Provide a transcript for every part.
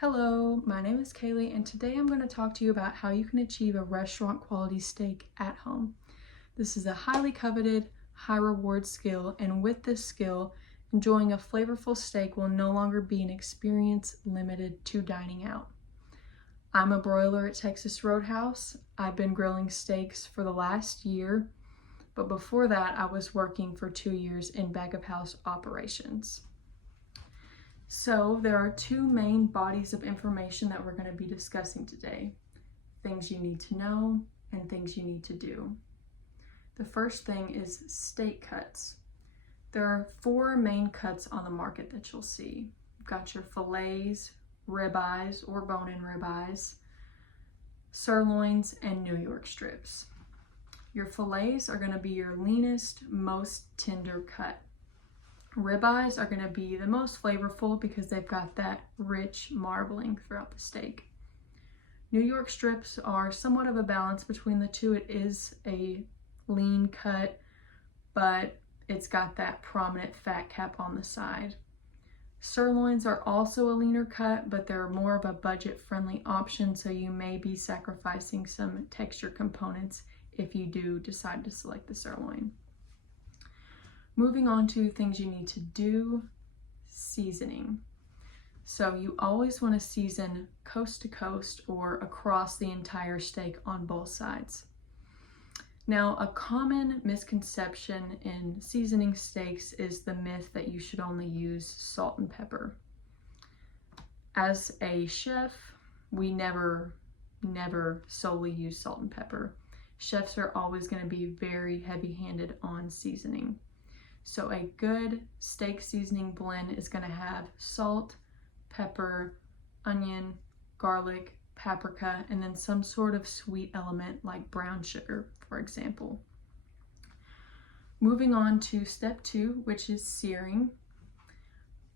Hello, my name is Kaylee, and today I'm going to talk to you about how you can achieve a restaurant quality steak at home. This is a highly coveted, high reward skill, and with this skill, enjoying a flavorful steak will no longer be an experience limited to dining out. I'm a broiler at Texas Roadhouse. I've been grilling steaks for the last year, but before that, I was working for 2 years in back of house operations. So there are two main bodies of information that we're going to be discussing today. Things you need to know and things you need to do. The first thing is steak cuts. There are 4 main cuts on the market that you'll see. You've got your fillets, ribeyes or bone-in ribeyes, sirloins, and New York strips. Your fillets are going to be your leanest, most tender cut. Ribeyes are going to be the most flavorful because they've got that rich marbling throughout the steak. New York strips are somewhat of a balance between the two. It is a lean cut, but it's got that prominent fat cap on the side. Sirloins are also a leaner cut, but they're more of a budget-friendly option, so you may be sacrificing some texture components if you do decide to select the sirloin. Moving on to things you need to do, seasoning. So you always want to season coast to coast or across the entire steak on both sides. Now, a common misconception in seasoning steaks is the myth that you should only use salt and pepper. As a chef, we never solely use salt and pepper. Chefs are always going to be very heavy-handed on seasoning. So a good steak seasoning blend is going to have salt, pepper, onion, garlic, paprika, and then some sort of sweet element like brown sugar, for example. Moving on to step 2, which is searing.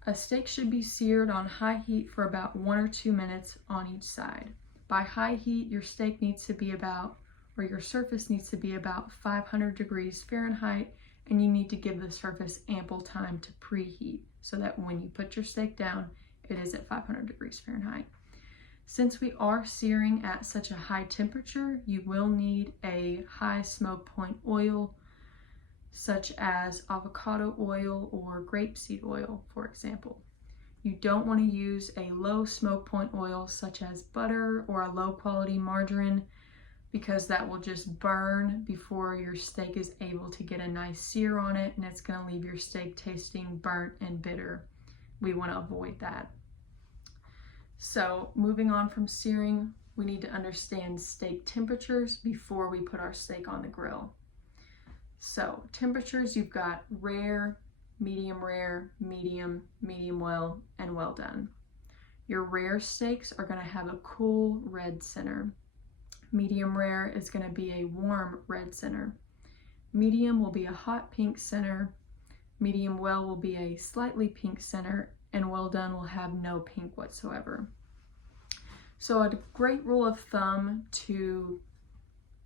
A steak should be seared on high heat for about 1 or 2 minutes on each side. By high heat, your steak needs to be your surface needs to be about 500 degrees Fahrenheit, and you need to give the surface ample time to preheat so that when you put your steak down, it is at 500 degrees Fahrenheit. Since we are searing at such a high temperature, you will need a high smoke point oil, such as avocado oil or grapeseed oil, for example. You don't want to use a low smoke point oil such as butter or a low quality margarine, because that will just burn before your steak is able to get a nice sear on it, and it's going to leave your steak tasting burnt and bitter. We want to avoid that. So moving on from searing, we need to understand steak temperatures before we put our steak on the grill. So temperatures, you've got rare, medium, medium well, and well done. Your rare steaks are going to have a cool red center. Medium rare is going to be a warm red center. Medium will be a hot pink center. Medium well will be a slightly pink center, and well done will have no pink whatsoever. So a great rule of thumb to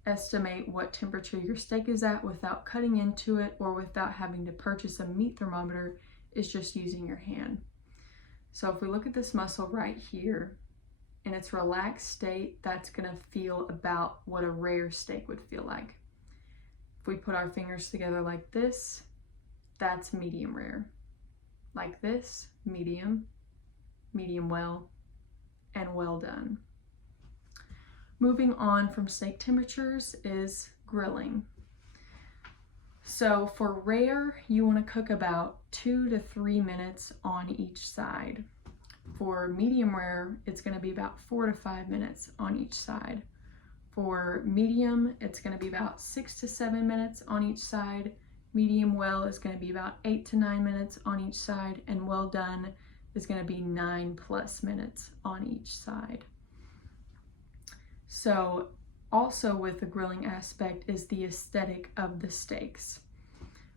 estimate what temperature your steak is at without cutting into it or without having to purchase a meat thermometer is just using your hand. So if we look at this muscle right here, in its relaxed state, that's going to feel about what a rare steak would feel like. If we put our fingers together like this, that's medium rare. Like this, medium, medium well, and well done. Moving on from steak temperatures is grilling. So for rare, you want to cook about 2 to 3 minutes on each side. For medium rare, it's going to be about 4 to 5 minutes on each side. For medium, it's going to be about 6 to 7 minutes on each side. Medium well is going to be about 8 to 9 minutes on each side, and well done is going to be 9+ minutes on each side. So also with the grilling aspect is the aesthetic of the steaks.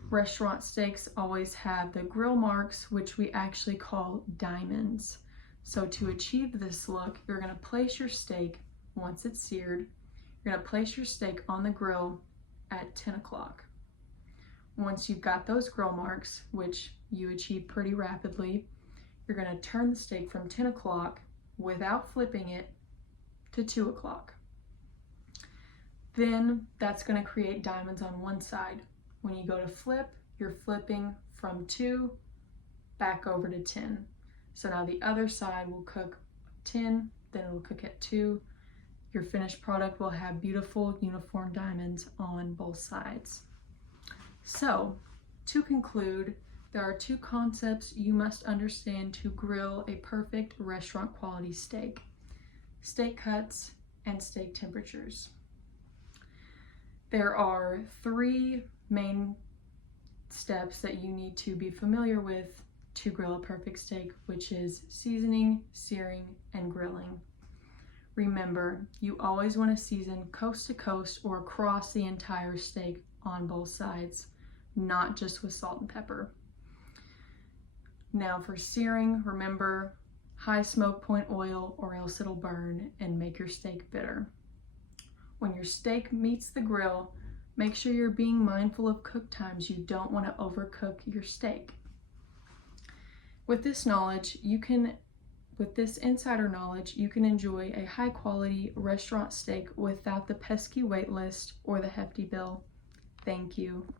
Restaurant steaks always have the grill marks, which we actually call diamonds. So to achieve this look, you're going to place your steak, once it's seared, you're going to place your steak on the grill at 10 o'clock. Once you've got those grill marks, which you achieve pretty rapidly, you're going to turn the steak from 10 o'clock without flipping it to 2 o'clock. Then that's going to create diamonds on one side. When you go to flip, you're flipping from 2 back over to 10. So now the other side will cook 10, then it will cook at 2. Your finished product will have beautiful uniform diamonds on both sides. So to conclude, there are 2 concepts you must understand to grill a perfect restaurant quality steak: steak cuts and steak temperatures. There are 3 main steps that you need to be familiar with to grill a perfect steak, which is seasoning, searing, and grilling. Remember, you always want to season coast to coast or across the entire steak on both sides, not just with salt and pepper. Now for searing, remember, high smoke point oil or else it'll burn and make your steak bitter. When your steak meets the grill, make sure you're being mindful of cook times. You don't want to overcook your steak. With this insider knowledge, you can enjoy a high quality restaurant steak without the pesky wait list or the hefty bill. Thank you.